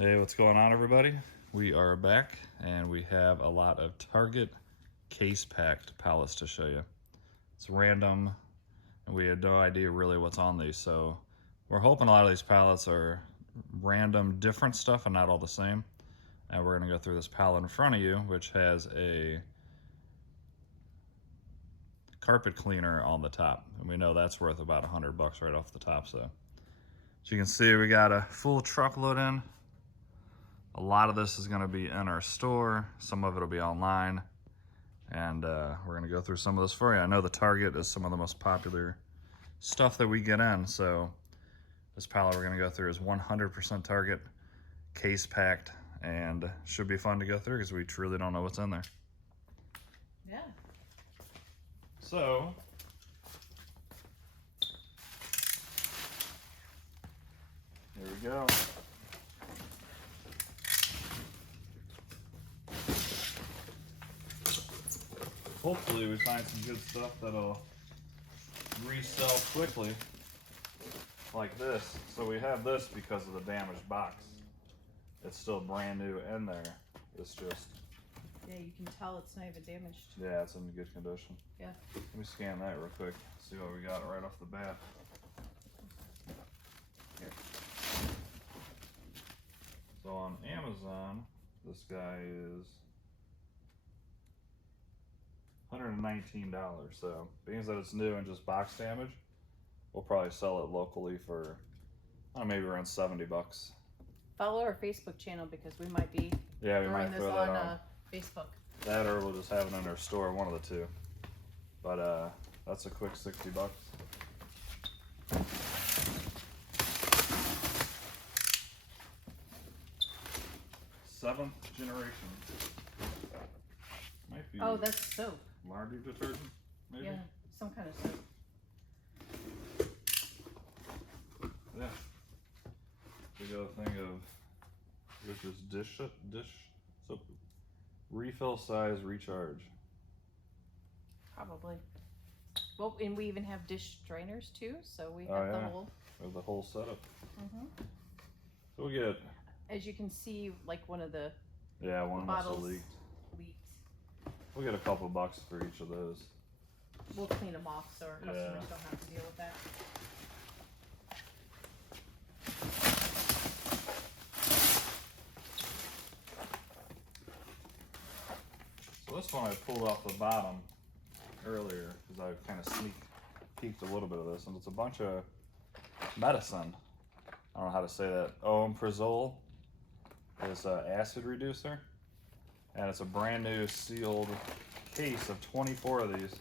Hey, what's going on, everybody? We are back and we have a lot of Target case packed pallets to show you. It's random and we had no idea really what's on these, so we're hoping a lot of these pallets are random different stuff and not all the same. And we're going to go through this pallet in front of you, which has a carpet cleaner on the top, and we know that's worth about $100 right off the top. So as you can see, we got a full truckload in. A lot of this is going to be in our store, some of it will be online, and we're going to go through some of this for you. I know the Target is some of the most popular stuff that we get in, so this pallet we're going to go through is 100% Target, case packed, and should be fun to go through because we truly don't know what's in there. Yeah. So, here we go. Hopefully we find some good stuff that'll resell quickly, like this. So we have this because of the damaged box. It's still brand new in there. It's just... Yeah, you can tell it's not even damaged. yeah, it's in good condition. Yeah. Let me scan that real quick, see what we got right off the bat. Here. So on Amazon, this guy is $119. So being that it's new and just box damage, we'll probably sell it locally for maybe around $70. Follow our Facebook channel because we might be Yeah, we throwing might this throw that on on. Facebook. That or we'll just have it in our store, one of the two. But that's a quick $60. Seventh generation. Might be Oh, that's soap. laundry detergent, maybe? Yeah, some kind of soap. Yeah. We got a thing of, which is dish soap. Refill size recharge. Probably. Well, and we even have dish drainers too, so we have Oh, the yeah. whole. We have the whole setup. Mm-hmm. So we get, As you can see, like one of the yeah, one must have bottles leaked. leaked. We'll get a couple bucks for each of those. We'll clean them off so our Yeah. customers don't have to deal with that. So this one I pulled off the bottom earlier because I kind of sneak peeked a little bit of this, and it's a bunch of medicine. I don't know how to say that. Omeprazole is an acid reducer, and it's a brand new sealed case of 24 of these,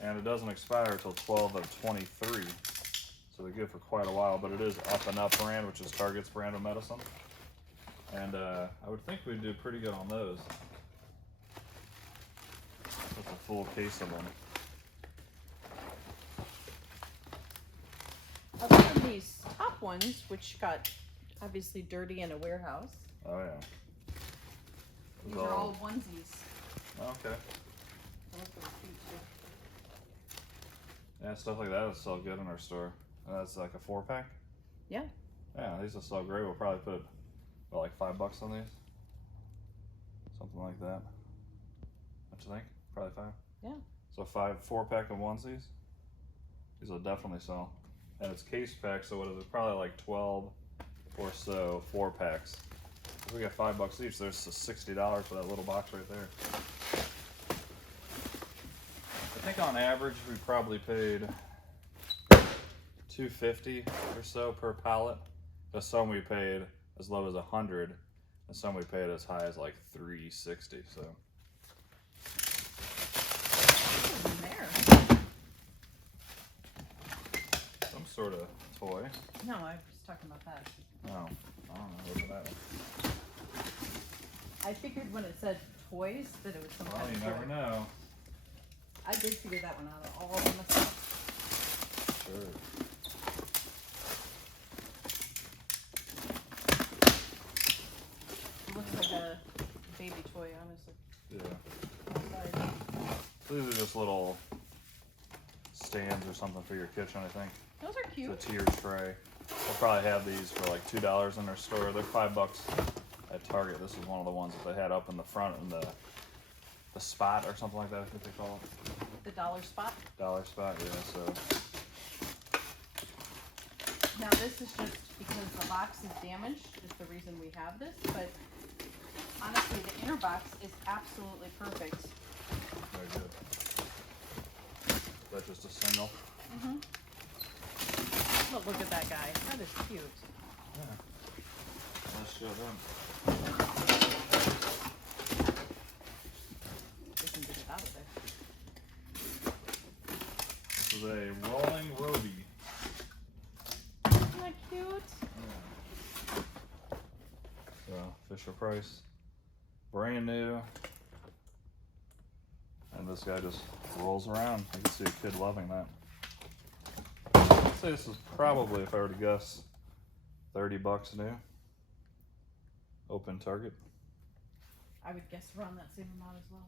and it doesn't expire until 12 of 23. So they're good for quite a while, but it is Up and Up brand, which is Target's brand of medicine. And I would think we'd do pretty good on those. That's a full case of them. Other than these top ones, which got obviously dirty in a warehouse, Oh yeah. these are all onesies. Okay. I look really cute, too. Yeah, stuff like that will sell good in our store. And that's like a 4-pack. Yeah. Yeah, these will sell great. We'll probably put about like $5 on these. Something like that. What you think? Probably 5. Yeah. So 4-pack of onesies. These will definitely sell. And it's case pack, so what is it? Probably like 12 or so 4-packs. If we got $5 each, there's $60 for that little box right there. I think on average we probably paid $250 or so per pallet. But some we paid as low as $100, and some we paid as high as like $360. So. What's in there? Some sort of toy. No, I was talking about that. Oh, I don't know. Look at that one. I figured when it said toys that it was some Well, kind you of never toy. know. I did figure that one out all by myself. Sure. It looks like a baby toy, honestly. Yeah. Outside. So these are just little stands or something for your kitchen, I think. Those are cute. It's a tier tray. They'll probably have these for like $2 in their store. They're $5 at Target. This is one of the ones that they had up in the front in the spot or something like that, I think they call it. The dollar spot. Dollar spot, yeah. So Now this is just because the box is damaged is the reason we have this, but honestly the inner box is absolutely perfect. very good. Is that just a single? Mm-hmm. But look at that guy. That is cute. Yeah. Let's show them. We can get it out of there. This is a rolling Roby. Isn't that cute? So Fisher Price, brand new. And this guy just rolls around. I can see a kid loving that. I'd say this is probably, if I were to guess, $30 new. Open Target. I would guess around that same amount as well.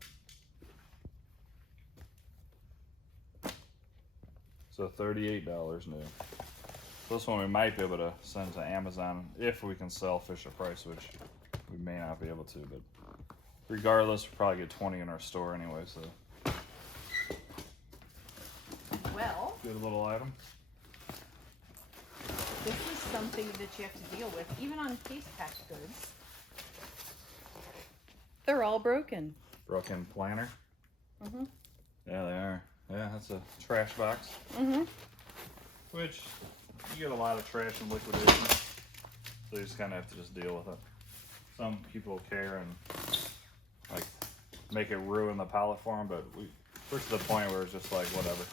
So $38 new. This one we might be able to send to Amazon if we can sell Fisher Price, which we may not be able to, but regardless, we'll probably get 20 in our store anyway, so. Well, Good little item. this is something that you have to deal with, even on case packed goods. They're all broken. Broken planter. Mm-hmm. Yeah, they are. Yeah, that's a trash box, Mm-hmm. which you get a lot of trash in liquidation, so you just kind of have to just deal with it. Some people care and like make it ruin the pallet for them, but we're to the point where it's just like whatever.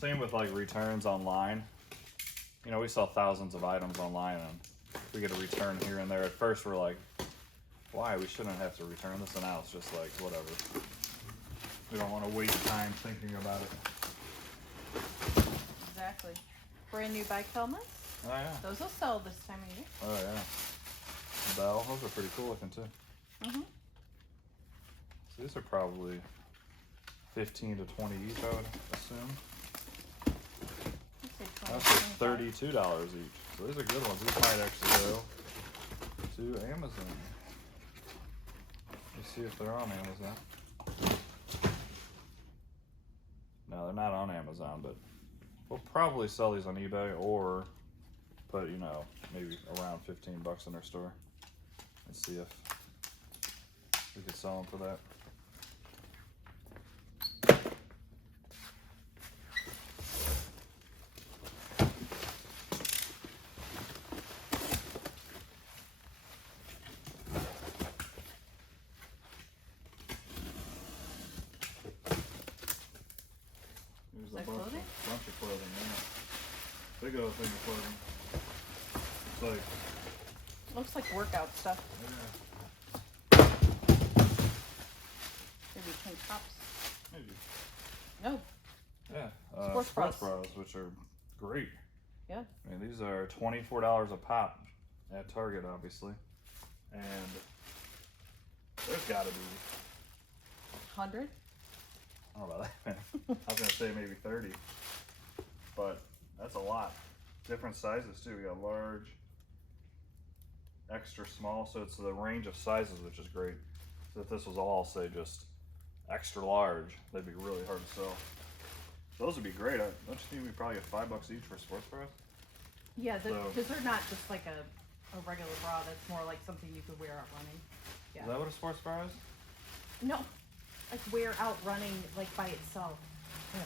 Same with like returns online. You know, we sell thousands of items online and we get a return here and there. At first we're like, why? We shouldn't have to return this, and now it's just like whatever. We don't want to waste time thinking about it. Exactly. Brand new bike helmets. Oh yeah. Those will sell this time of year. Oh yeah. Bell, those are pretty cool looking too. Mm-hmm. So these are probably 15 to 20 each, I would assume. Let's say That's 20, $32 each. So these are good ones. These might actually go to Amazon. Let's see if they're on Amazon. No, they're not on Amazon, but we'll probably sell these on eBay or put, you know, maybe around $15 in our store. Let's see if we could sell them for that. There's Is that a bunch clothing? of clothing, yeah. Big old thing of clothing. It's like, Looks like workout stuff. yeah, Maybe tank tops. maybe. No. Yeah, Sports sports bras. bras, which are great. Yeah. I mean, these are $24 a pop at Target, obviously. And there's got to be, 100. I don't know about that many. I was going to say maybe 30. But that's a lot. Different sizes, too. We got large, extra small. So it's the range of sizes, which is great. So if this was all, say, just extra large, they'd be really hard to sell. Those would be great. Don't you think we probably get $5 each for sports bras? Yeah, So- because they're not just like a regular bra. That's more like something you could wear out running. Yeah. Is that what a sports bra is? No, like wear out running like by itself. Yeah.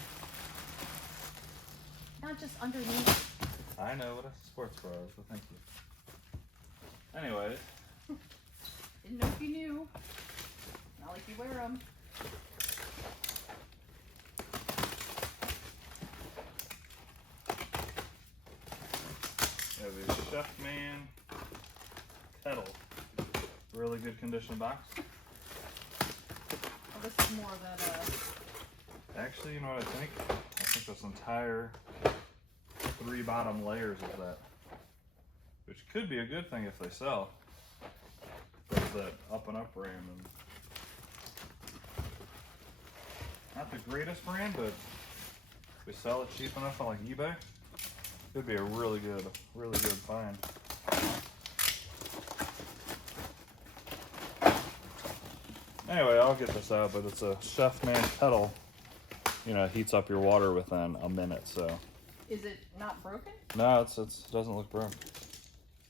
Not just underneath. I know what a sports bra is, but thank you. Anyways, Didn't know if you knew. Not like you wear them. we have a Chef Man kettle. Really good condition box. Oh, this is more of that. Actually, you know what I think? I think this entire 3 bottom layers of that. Which could be a good thing if they sell. There's that up and up brand. And not the greatest brand, but if we sell it cheap enough on like eBay, Could be a really good find. Anyway, I'll get this out, but it's a Chef Man kettle. You know, it heats up your water within a minute, so. Is it not broken? No, it doesn't look broken.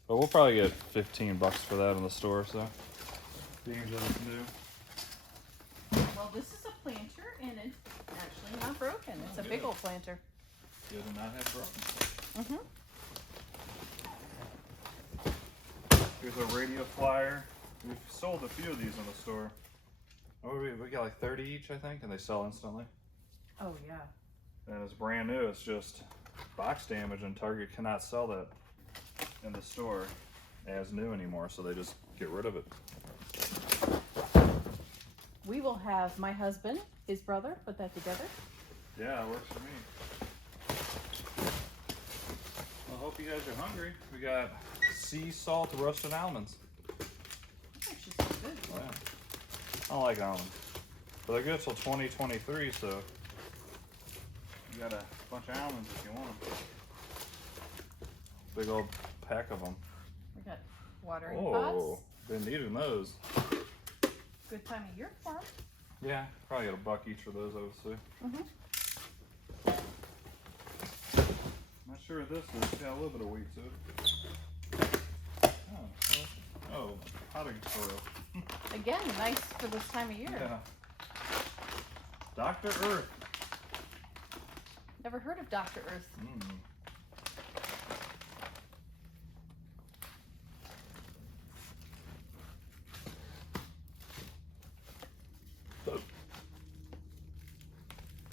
But we'll probably get $15 for that in the store, so. Being that it's new. Well, this is a planter, and it's actually not broken. It's a good. big old planter. Good to not have broken. Here's a radio flyer. We've sold a few of these in the store. Oh, we got like 30 each, I think, and they sell instantly. Oh, yeah. And it's brand new. It's just box damage, and Target cannot sell that in the store as new anymore, so they just get rid of it. We will have my husband, his brother, put that together. Yeah, it works for me. Well, I hope you guys are hungry. We got sea salt roasted almonds. That's actually so good. Oh, yeah. I don't like almonds, but they're good till 2023, so you got a bunch of almonds if you want them. Big old pack of them. We got watering pots. Oh, been needing those. Good time of year for them. Yeah, probably get $1 each for those, I would say. Not sure what this is. Got a little bit of weight to it. Oh, potting soil. Again, nice for this time of year. Yeah. Dr. Earth. Never heard of Dr. Earth.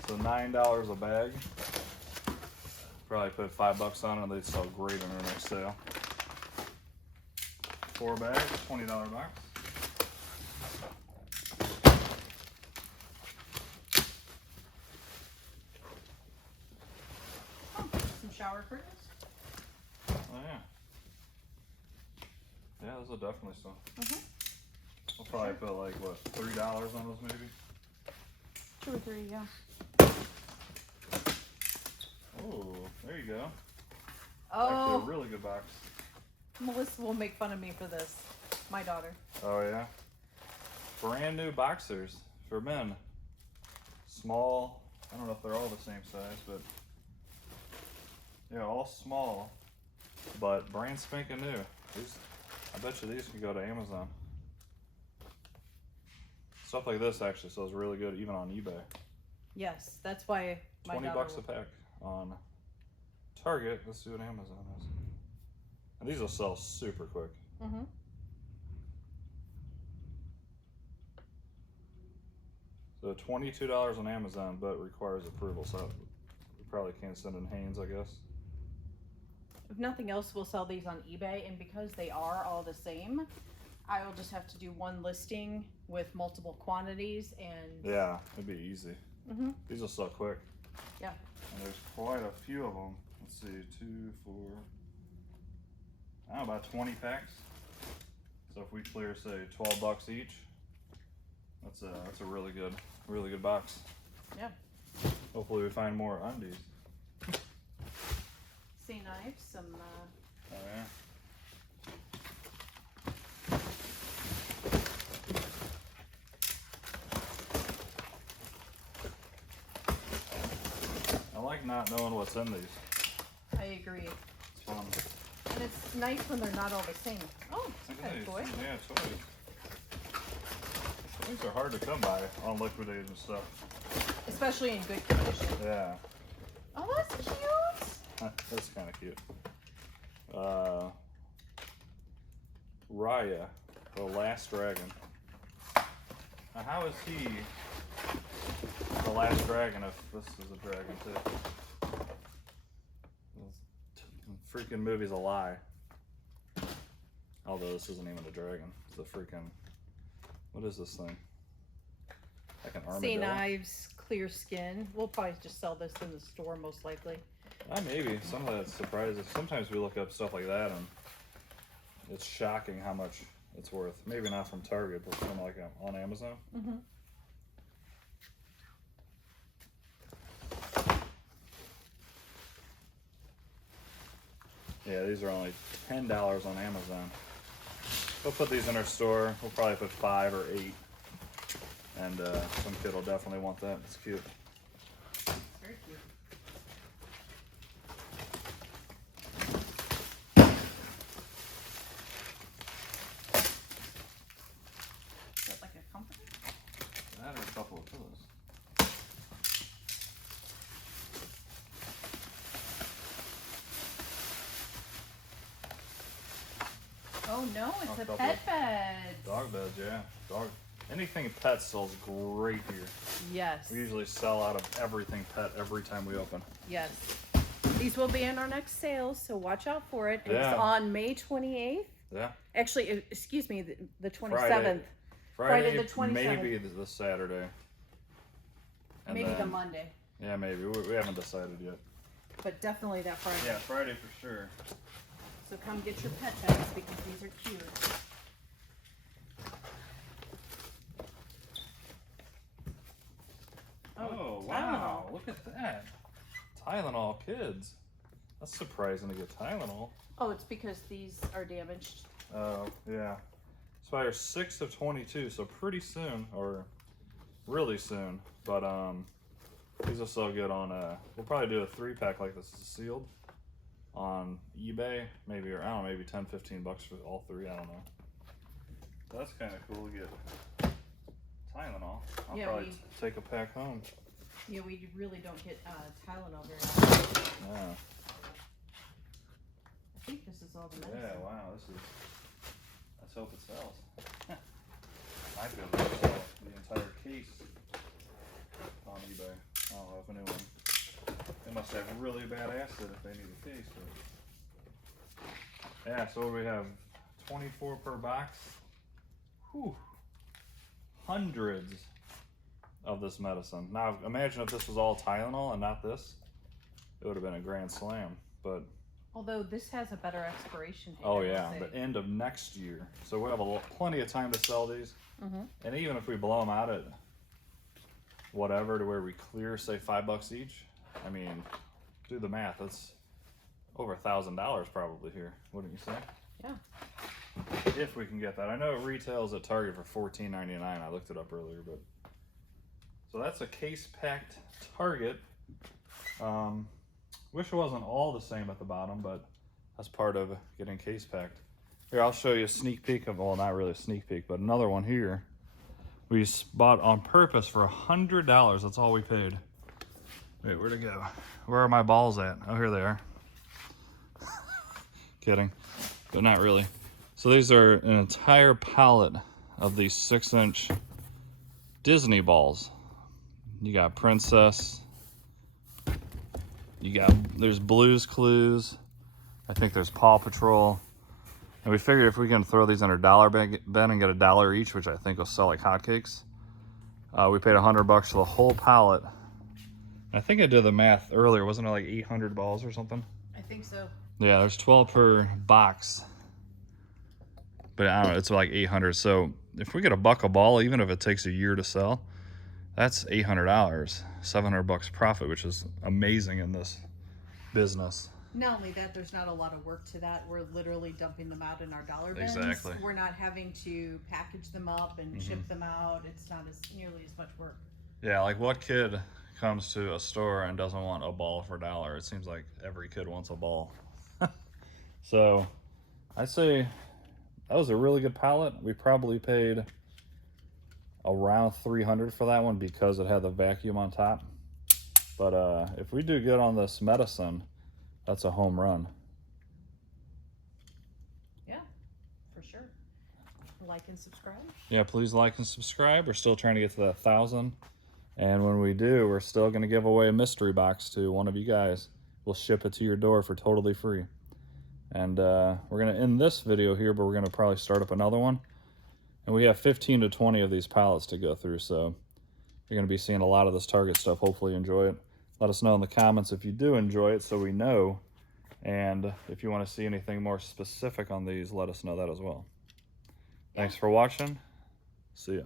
So $9 a bag. Probably put $5 on it, and they sell great in their next sale. 4 bags, $20 box. Oh, some shower curtains. Oh yeah. Yeah, those will definitely sell. I'll probably put like what, $3 on those maybe. 2 or 3, yeah. Oh, there you go. Oh, Actually, a really good box. Melissa will make fun of me for this. My daughter. Oh yeah. Brand new boxers for men. Small. I don't know if they're all the same size, but yeah, all small, but brand spanking new. These, I bet you these can go to Amazon. Stuff like this actually sells really good, even on eBay. Yes, that's why my $20 daughter a pack on Target. Let's see what Amazon is. And these will sell super quick. So $22 on Amazon, but requires approval. So we probably can't send in Hanes, I guess. If nothing else, we'll sell these on eBay, and because they are all the same, I will just have to do one listing with multiple quantities, and Yeah, it'd be easy. These will sell quick. Yeah. And there's quite a few of them. Let's see, 2, 4, I don't know, about 20 packs. So if we clear, say, $12 each, that's a really good box. Yeah. Hopefully we find more undies. Sea knives, some Oh yeah. I like not knowing what's in these. I agree. It's fun. And it's nice when they're not all the same. Oh, Look okay, at these. toy. Yeah, toys. These are hard to come by on liquidated and stuff. Especially in good condition. Yeah. Oh, that's cute. That's kind of cute. Raya, the last dragon. Now, how is he the last dragon if this is a dragon too? The freaking movie's a lie. Although this isn't even a dragon. It's a freaking, what is this thing? Like an armadillo? Sea knives, clear skin. We'll probably just sell this in the store most likely. Maybe. Some of that's surprising. Sometimes we look up stuff like that and it's shocking how much it's worth. Maybe not from Target, but from like on Amazon. Yeah, these are only $10 on Amazon. We'll put these in our store. We'll probably put 5 or 8. And some kid will definitely want that. It's cute. Very cute. Is that like a comforter? That or a couple of pillows. Oh no, it's A a couple pet bed. Dog beds, yeah. Dog. Anything pet sells great here. Yes. We usually sell out of everything pet every time we open. Yes. These will be in our next sales, so watch out for it. It's Yeah. on May 28th. Yeah. Actually, excuse me, the 27th. Friday the 27th. maybe the Saturday. And Maybe the then- Monday. Yeah, maybe. We haven't decided yet. But definitely that Friday. Yeah, Friday for sure. So come get your pet beds because these are cute. Oh, wow. Look at that. Tylenol kids. That's surprising to get Tylenol. Oh, it's because these are damaged. Oh, yeah. Expires 6 of 22, so pretty soon, or really soon. But these will sell good on, we'll probably do a 3-pack like this is sealed on eBay. Maybe, or I don't know, maybe 10, 15 bucks for all 3, I don't know. So that's kind of cool to get Tylenol. I'll Yeah, probably take a pack home. Yeah, we really don't get Tylenol very often. Yeah. I think this is all the medicine. Yeah, wow, this is, let's hope it sells. Might be able to sell the entire case on eBay. I don't know if anyone, they must have really bad acid if they need a case. But yeah, so we have 24 per box. Whew. Hundreds of this medicine. Now imagine if this was all Tylenol and not this. It would have been a grand slam, but Although this has a better expiration date. oh I will yeah, say. the end of next year. So we'll have plenty of time to sell these. Mhm. And even if we blow them out at whatever to where we clear, say $5 each, I mean, do the math. That's over $1,000 probably here, wouldn't you say? Yeah. If we can get that. I know it retails at Target for $14.99. I looked it up earlier, but so that's a case packed Target. Wish it wasn't all the same at the bottom, but that's part of getting case packed. Here, I'll show you a sneak peek of, well, not really a sneak peek, but another one here. We bought on purpose for $100. That's all we paid. Wait, where'd it go? Where are my balls at? Oh, here they are. Kidding, but not really. So these are an entire pallet of these 6-inch Disney balls. You got Princess. There's Blue's Clues. I think there's Paw Patrol. And we figured if we can throw these in our dollar bin and get $1 each, which I think will sell like hotcakes. We paid $100 for the whole pallet. I think I did the math earlier. Wasn't it like 800 balls or something? I think so. Yeah, there's 12 per box. But I don't know, it's like 800. So if we get $1 a ball, even if it takes a year to sell, that's $800, $700 profit, which is amazing in this business. Not only that, there's not a lot of work to that. We're literally dumping them out in our dollar bins. Exactly. We're not having to package them up and ship them out. It's not nearly as much work. Yeah, like what kid comes to a store and doesn't want a ball for $1? It seems like every kid wants a ball. So I'd say that was a really good pallet. We probably paid around $300 for that one because it had the vacuum on top. But if we do good on this medicine, that's a home run. Yeah, for sure. Like and subscribe. Yeah, please like and subscribe. We're still trying to get to that 1,000. And when we do, we're still going to give away a mystery box to one of you guys. We'll ship it to your door for totally free. And we're going to end this video here, but we're going to probably start up another one. And we have 15 to 20 of these pallets to go through, so you're going to be seeing a lot of this Target stuff. Hopefully you enjoy it. Let us know in the comments if you do enjoy it so we know. And if you want to see anything more specific on these, let us know that as well. Thanks for watching. See ya.